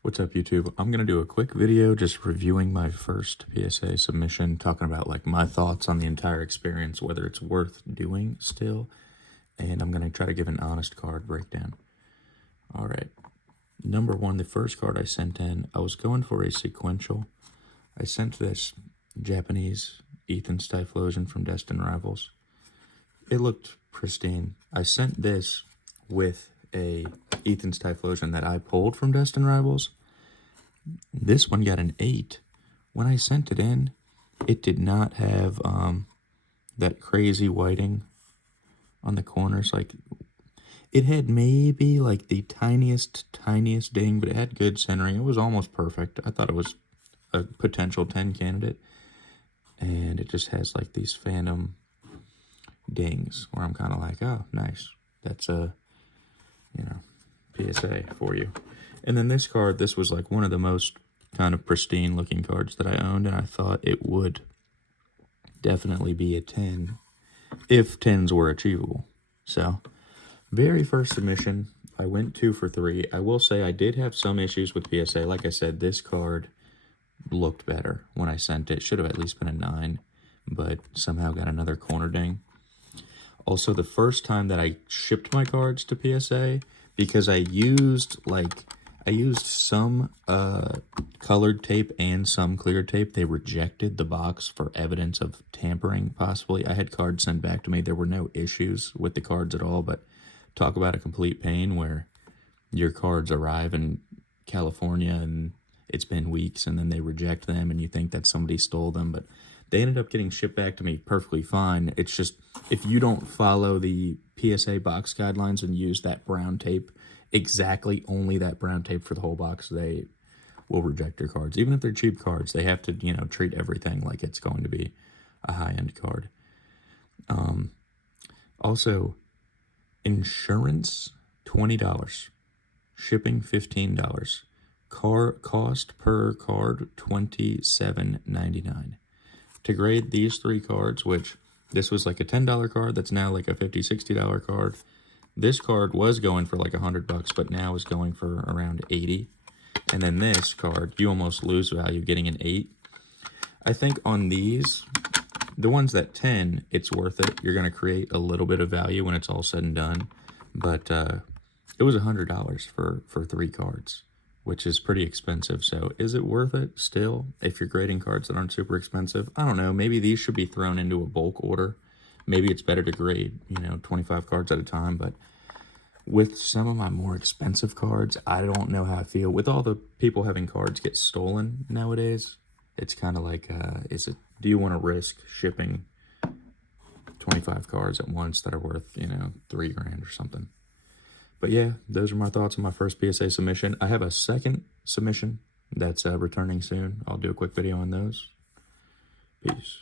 What's up, YouTube? I'm going to do a quick video just reviewing my first PSA submission, talking about like my thoughts on the entire experience, whether it's worth doing still, and I'm going to try to give an honest card breakdown. All right. Number one, the first card I sent in, I was going for a sequential. I sent this Japanese Ethan Typhlosion from Destined Rivals. It looked pristine. I sent this with a Ethan's Typhlosion that I pulled from Destined Rivals. This one got an 8. When I sent it in, it did not have that crazy whiting on the corners. Like, it had maybe like the tiniest ding, but it had good centering. It was almost perfect. I thought it was a potential 10 candidate. And it just has like these phantom dings where I'm kind of like, oh, nice. That's a, PSA for you. And then this card, this was like one of the most kind of pristine looking cards that I owned, and I thought it would definitely be a 10 if 10s were achievable. So, very first submission, I went 2 for 3. I will say I did have some issues with PSA. Like I said, this card looked better when I sent it. Should have at least been a 9, but somehow got another corner ding. Also, the first time that I shipped my cards to PSA, because I used some colored tape and some clear tape, they rejected the box for evidence of tampering, possibly. I had cards sent back to me. There were no issues with the cards at all, but talk about a complete pain where your cards arrive in California and it's been weeks and then they reject them and you think that somebody stole them, but they ended up getting shipped back to me perfectly fine. It's just, if you don't follow the PSA box guidelines and use that brown tape, exactly only that brown tape for the whole box, they will reject your cards. Even if they're cheap cards, they have to, treat everything like it's going to be a high-end card. Also, insurance, $20. Shipping, $15. Cost per card, $27.99. To grade these 3 cards, which this was like a $10 card that's now like a $50, $60 card. This card was going for like $100, but now is going for around 80. And then this card, you almost lose value getting an 8. I think on these, the ones that 10, it's worth it. You're going to create a little bit of value when it's all said and done. But it was $100 for 3 cards, which is pretty expensive. So is it worth it still if you're grading cards that aren't super expensive? I don't know. Maybe these should be thrown into a bulk order. Maybe it's better to grade, 25 cards at a time. But with some of my more expensive cards, I don't know how I feel. With all the people having cards get stolen nowadays, it's kind of like, do you want to risk shipping 25 cards at once that are worth, $3 grand or something? But yeah, those are my thoughts on my first PSA submission. I have a second submission that's returning soon. I'll do a quick video on those. Peace.